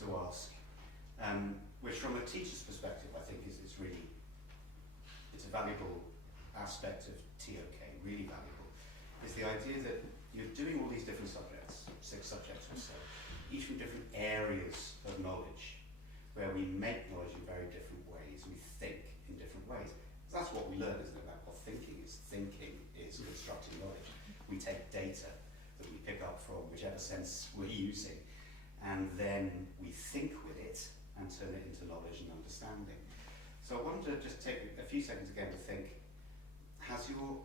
to ask, which from a teacher's perspective I think is really, it's a valuable aspect of TOK, really valuable, is the idea that you're doing all these different subjects, 6 subjects or so, each from different areas of knowledge, where we make knowledge in very different ways, we think in different ways. That's what we learn, isn't it, about what thinking is. Thinking is constructing knowledge. We take data that we pick up from whichever sense we're using, and then we think with it and turn it into knowledge and understanding. So I wanted to just take a few seconds again to think, has your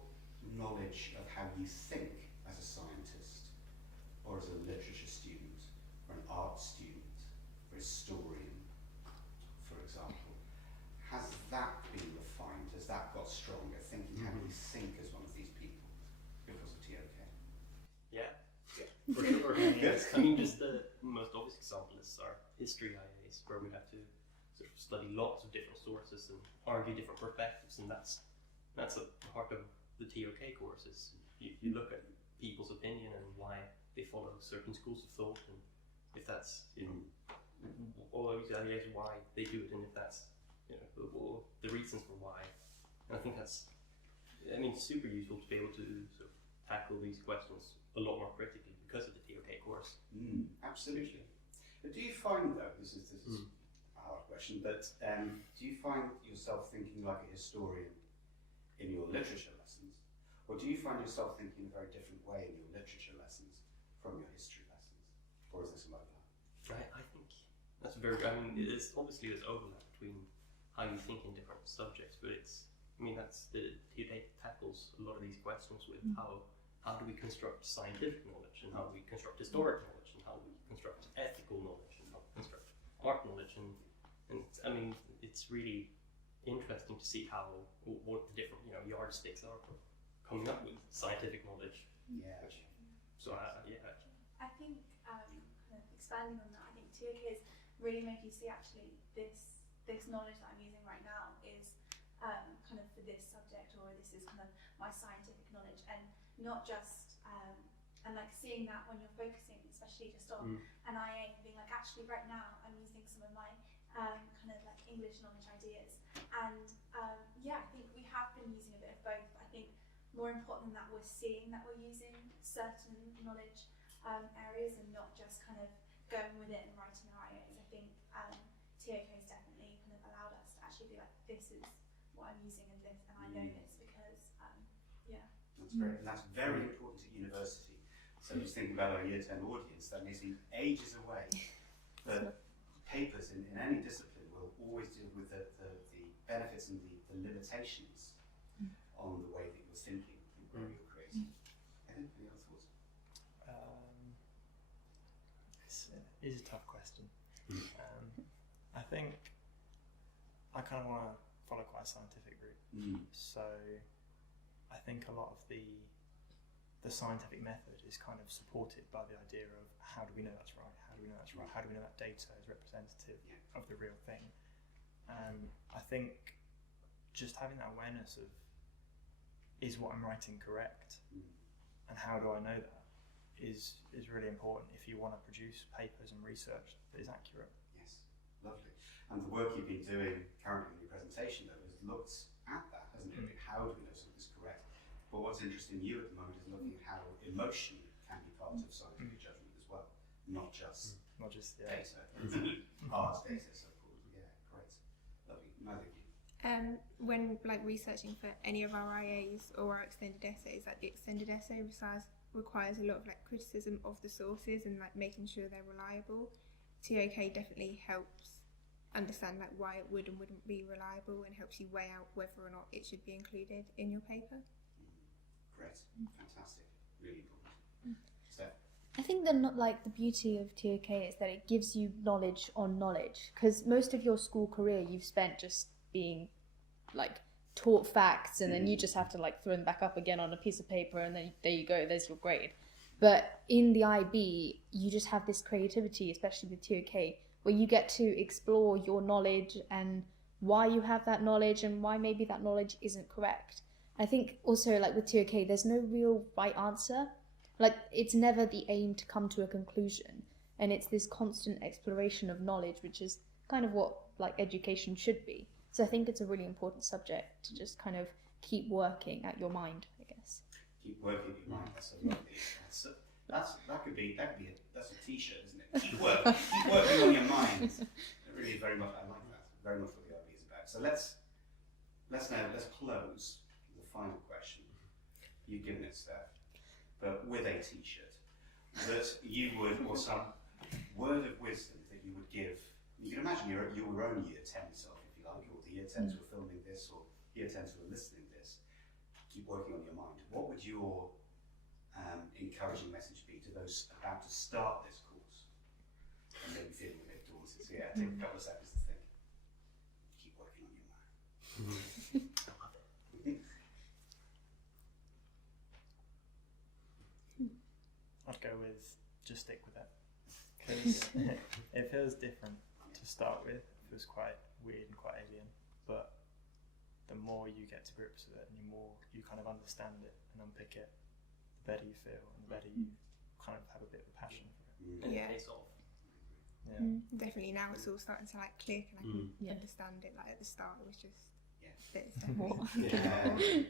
knowledge of how you think as a scientist, or as a literature student, or an art student, or a historian, for example, has that been refined? Has that got stronger? Thinking how you think as one of these people because of TOK? Yeah, for sure. Yes. I mean, just the most obvious example is our history IAs, where we have to sort of study lots of different sources and argue different perspectives, and that's at the heart of the TOK courses. You look at people's opinion and why they follow certain schools of thought, and if that's, you know, all those ideas why they do it, and if that's, you know, the reasons for why. And I think that's, I mean, super useful to be able to sort of tackle these questions a lot more critically because of the TOK course. Absolutely. But do you find, though, this is a hard question, but do you find yourself thinking like a historian in your literature lessons, or do you find yourself thinking a very different way in your literature lessons from your history lessons, or is this an overlap? I think that's very, I mean, there's obviously this overlap between how you think in different subjects, but it's, I mean, that's the TOK tackles a lot of these questions with how do we construct scientific knowledge, and how do we construct historic knowledge, and how do we construct ethical knowledge, and how we construct art knowledge, and I mean, it's really interesting to see what the different, you know, yardsticks are for coming up with scientific knowledge. Yeah. So I think kind of expanding on that, I think TOK has really made you see actually this knowledge that I'm using right now is kind of for this subject, or this is kind of my scientific knowledge, and not just and like seeing that when you're focusing, especially just on an IA, and being like, actually right now I'm using some of my kind of like English knowledge ideas, and yeah, I think we have been using a bit of both, but I think more important than that, we're seeing that we're using certain knowledge areas and not just kind of going with it and writing our IAs. I think TOK has definitely kind of allowed us to actually be like, this is what I'm using, and this, and I know this because yeah. That's great, and that's very important at university. So just thinking about our Year 10 audience, that may seem ages away, but papers in any discipline will always deal with the benefits and the limitations on the way that you're thinking and where you're creating. Any other thoughts? It is a tough question. I think I kind of want to follow quite a scientific route. So I think a lot of the scientific method is kind of supported by the idea of how do we know that's right, how do we know that's right, how do we know that data is representative of the real thing. I think just having that awareness of, is what I'm writing correct, and how do I know that, is really important if you want to produce papers and research that is accurate. Yes, lovely. And the work you've been doing currently in your presentation, though, has looked at that, hasn't it? How do we know something's correct? But what's interesting to you at the moment is looking at how emotion can be part of scientific judgment as well, not just data, hard data, so forth. Yeah, great, lovely. Neither of you. When like researching for any of our IAs or our extended essays, like the extended essay requires a lot of like criticism of the sources and like making sure they're reliable. TOK definitely helps understand like why it would and wouldn't be reliable, and helps you weigh out whether or not it should be included in your paper. Great, fantastic, really important. Steph? I think the beauty of TOK is that it gives you knowledge on knowledge, because most of your school career you've spent just being like taught facts, and then you just have to like throw them back up again on a piece of paper, and then there you go, there's your grade. But in the IB, you just have this creativity, especially with TOK, where you get to explore your knowledge and why you have that knowledge and why maybe that knowledge isn't correct. I think also like with TOK, there's no real right answer. Like it's never the aim to come to a conclusion. and it's this constant exploration of knowledge, which is kind of what like education should be. So I think it's a really important subject to just kind of keep working at your mind, I guess. Keep working your mind. That's a lovely. That's a T-shirt, isn't it? Keep working on your mind. It really very much. I like that. Very much what the idea is about. So let's close with the final question. You've given it, Steph, but with a T-shirt that you would, or some word of wisdom that you would give. You can imagine your own year 10 self, if you like, or the year 10s who are filming this, or year 10s who are listening to this. Keep working on your mind. What would your encouraging message be to those about to start this course and maybe feeling a bit daunted? So yeah, take a couple of seconds to think. Keep working on your mind. I'd go with just stick with it, because it feels different to start with. It feels quite weird and quite alien, but the more you get to grips with it and the more you kind of understand it and unpick it, the better you feel and the better you kind of have a bit of a passion for it. And Yeah. it pays off. Yeah. Definitely now it's all starting to like click and I can Yeah. understand it. Like at the start it was just Yeah. bits What? definitely.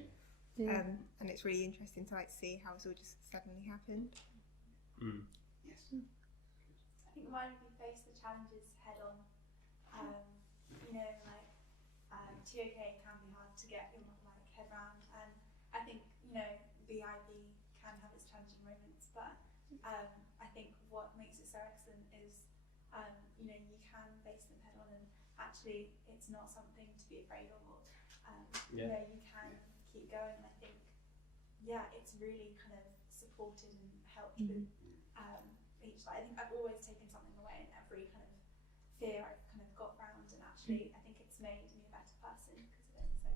Yeah. And it's really interesting to like see how it's all just suddenly happened. Yes. I think mine would be face the challenges head on. You know, like TOK can be hard to get your like head round, and I think BIB can have its challenging moments, but I think what makes it so excellent is you can face them head on, and actually it's not something to be afraid of, or you can keep going. And I think it's really kind of supported and helped with each. Like, I think I've always taken something away in every kind of fear I've kind of got round, and actually I think it's made me a better person because of it. So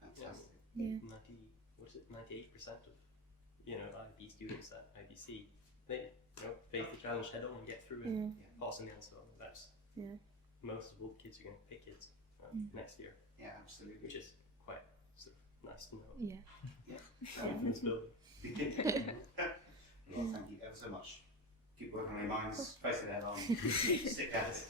Fantastic. Yeah. 98% of IB students at IBC, they face the challenge head on and get through it, passing the answer. That's most of all the kids are going to pick it next year. Yeah, absolutely. Which is quite sort of nice to know. Yeah. Confidence building. Well, thank you ever so much. Keep working on your minds, face it head on, stick at it.